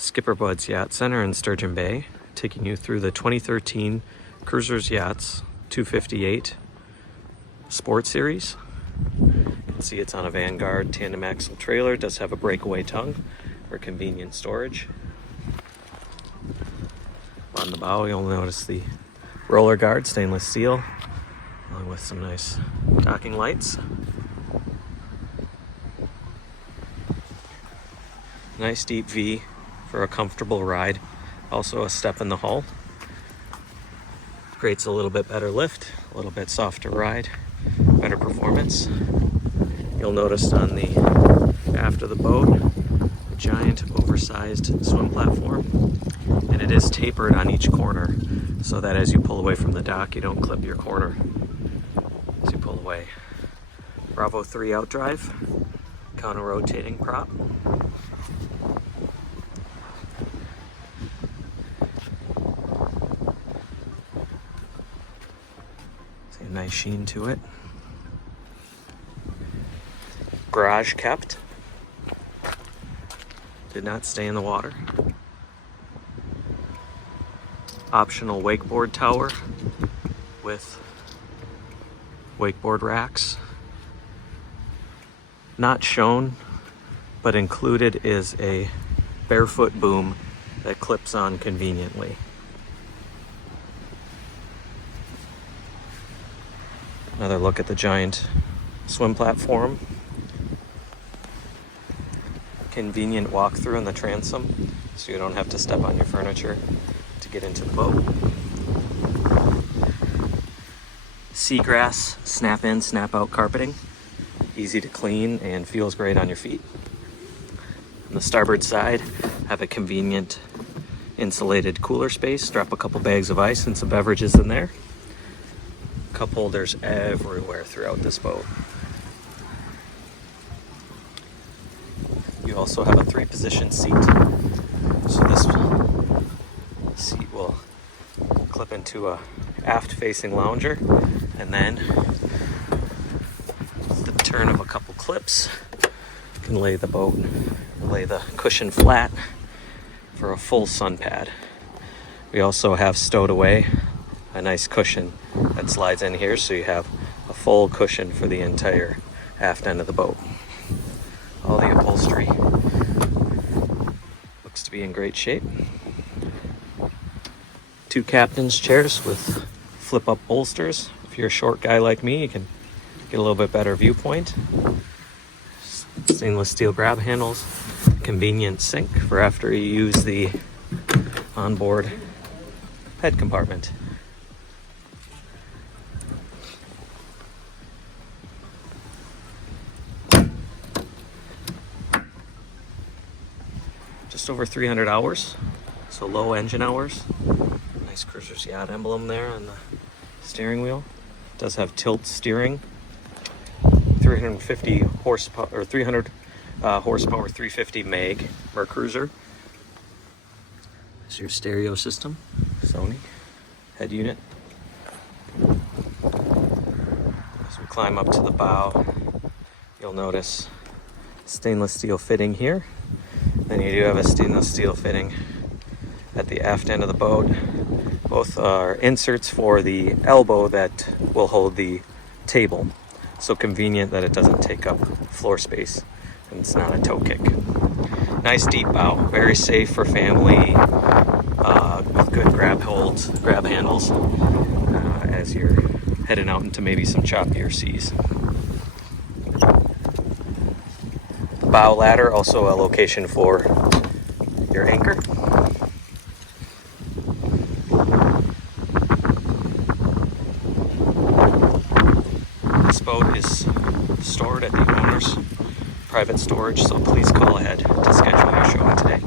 SkipperBud's Yacht Center in Sturgeon Bay, taking you through the 2013 Cruisers Yachts 258 Sport Series. You can see it's on a Vanguard tandem axle trailer. It does have a breakaway tongue for convenient storage. On the bow, you'll notice the roller guard, stainless steel, along with some nice docking lights. Nice deep V for a comfortable ride. Also a step in the hull. Creates a little bit better lift, a little bit softer ride, better performance. You'll notice on the aft of the boat, a giant oversized swim platform, and it is tapered on each corner so that as you pull away from the dock, you don't clip your corner as you pull away. Bravo 3 outdrive, counter-rotating prop. A nice sheen to it. Garage kept. Did not stay in the water. Optional wakeboard tower with wakeboard racks. Not shown, but included is a barefoot boom that clips on conveniently. Another look at the giant swim platform. Convenient walkthrough in the transom, so you don't have to step on your furniture to get into the boat. Seagrass snap-in, snap-out carpeting. Easy to clean and feels great on your feet. On the starboard side, have a convenient insulated cooler space. Drop a couple bags of ice and some beverages in there. Cup holders everywhere throughout this boat. You also have a 3-position seat. So this seat will clip into a aft-facing lounger, and then with the turn of a couple clips, you can lay the cushion flat for a full sun pad. We also have stowed away a nice cushion that slides in here, so you have a full cushion for the entire aft end of the boat. All the upholstery looks to be in great shape. 2 captain's chairs with flip-up bolsters. If you're a short guy like me, you can get a little bit better viewpoint. Stainless steel grab handles. Convenient sink for after you use the onboard head compartment. Just over 300 hours, so low engine hours. Nice Cruisers Yacht emblem there on the steering wheel. It does have tilt steering. 350 horsepower, or 300 horsepower, 350 meg Mercruiser. This is your stereo system, Sony head unit. As we climb up to the bow, you'll notice stainless steel fitting here. Then you do have a stainless steel fitting at the aft end of the boat. Both are inserts for the elbow that will hold the table. So convenient that it doesn't take up floor space and it's not a toe kick. Nice deep bow, very safe for family, with good grab handles as you're heading out into maybe some choppier seas. Bow ladder, also a location for your anchor. This boat is stored at the owner's private storage, so please call ahead to schedule your showing today.